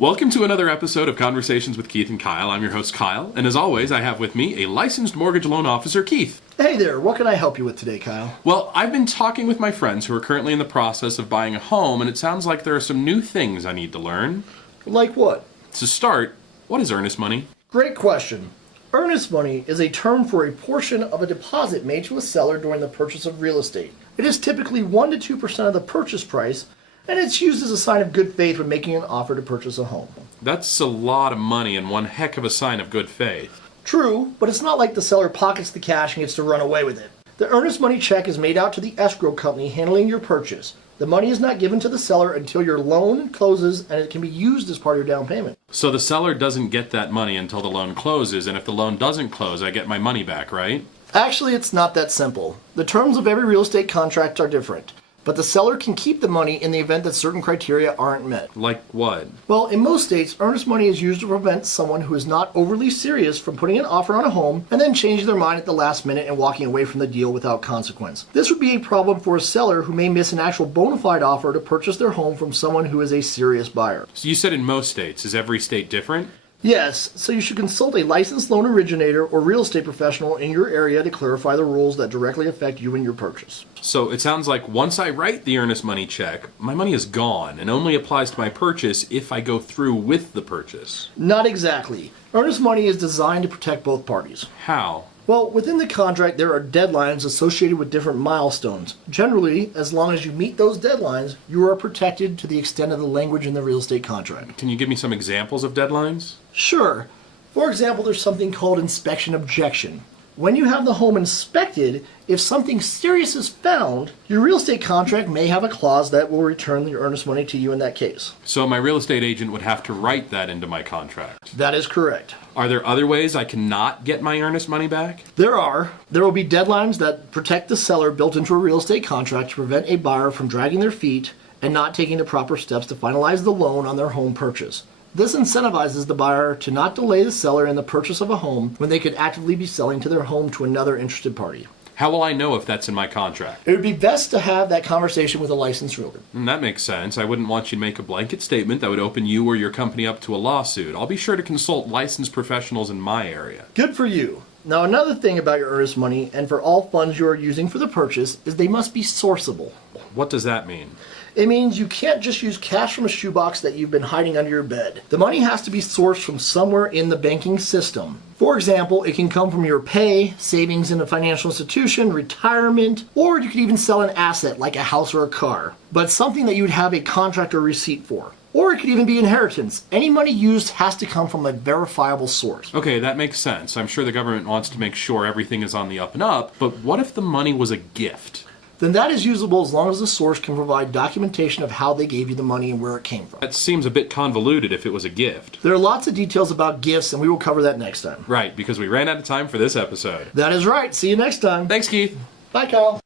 Welcome to another episode of Conversations with Keith and Kyle. I'm your host, Kyle, and as always, I have with me a licensed mortgage loan officer, Keith. Hey there, what can I help you with today, Kyle? Well, I've been talking with my friends who are currently in the process of buying a home, and it sounds like there are some new things I need to learn. Like what? To start, what is earnest money? Great question. Earnest money is a term for a portion of a deposit made to a seller during the purchase of real estate. It is typically 1 to 2% of the purchase price, and it's used as a sign of good faith when making an offer to purchase a home. That's a lot of money and one heck of a sign of good faith. True, but it's not like the seller pockets the cash and gets to run away with it. The earnest money check is made out to the escrow company handling your purchase. The money is not given to the seller until your loan closes, and it can be used as part of your down payment. So the seller doesn't get that money until the loan closes, and if the loan doesn't close, I get my money back, right? Actually, it's not that simple. The terms of every real estate contract are different, but the seller can keep the money in the event that certain criteria aren't met. Like what? Well, in most states, earnest money is used to prevent someone who is not overly serious from putting an offer on a home and then changing their mind at the last minute and walking away from the deal without consequence. This would be a problem for a seller who may miss an actual bona fide offer to purchase their home from someone who is a serious buyer. So you said in most states. Is every state different? Yes, so you should consult a licensed loan originator or real estate professional in your area to clarify the rules that directly affect you and your purchase. So it sounds like once I write the earnest money check, my money is gone and only applies to my purchase if I go through with the purchase. Not exactly. Earnest money is designed to protect both parties. How? Well, within the contract, there are deadlines associated with different milestones. Generally, as long as you meet those deadlines, you are protected to the extent of the language in the real estate contract. Can you give me some examples of deadlines? Sure. For example, there's something called inspection objection. When you have the home inspected, if something serious is found, your real estate contract may have a clause that will return the earnest money to you in that case. So my real estate agent would have to write that into my contract. That is correct. Are there other ways I cannot get my earnest money back? There are. There will be deadlines that protect the seller built into a real estate contract to prevent a buyer from dragging their feet and not taking the proper steps to finalize the loan on their home purchase. This incentivizes the buyer to not delay the seller in the purchase of a home when they could actively be selling to their home to another interested party. How will I know if that's in my contract? It would be best to have that conversation with a licensed realtor. That makes sense. I wouldn't want you to make a blanket statement that would open you or your company up to a lawsuit. I'll be sure to consult licensed professionals in my area. Good for you. Now, another thing about your earnest money, and for all funds you are using for the purchase, is they must be sourceable. What does that mean? It means you can't just use cash from a shoebox that you've been hiding under your bed. The money has to be sourced from somewhere in the banking system. For example, it can come from your pay, savings in a financial institution, retirement, or you could even sell an asset like a house or a car, but something that you would have a contract or receipt for. Or it could even be inheritance. Any money used has to come from a verifiable source. Okay, that makes sense. I'm sure the government wants to make sure everything is on the up and up, but what if the money was a gift? Then that is usable as long as the source can provide documentation of how they gave you the money and where it came from. That seems a bit convoluted if it was a gift. There are lots of details about gifts, and we will cover that next time. Right, because we ran out of time for this episode. That is right. See you next time. Thanks, Keith. Bye, Kyle.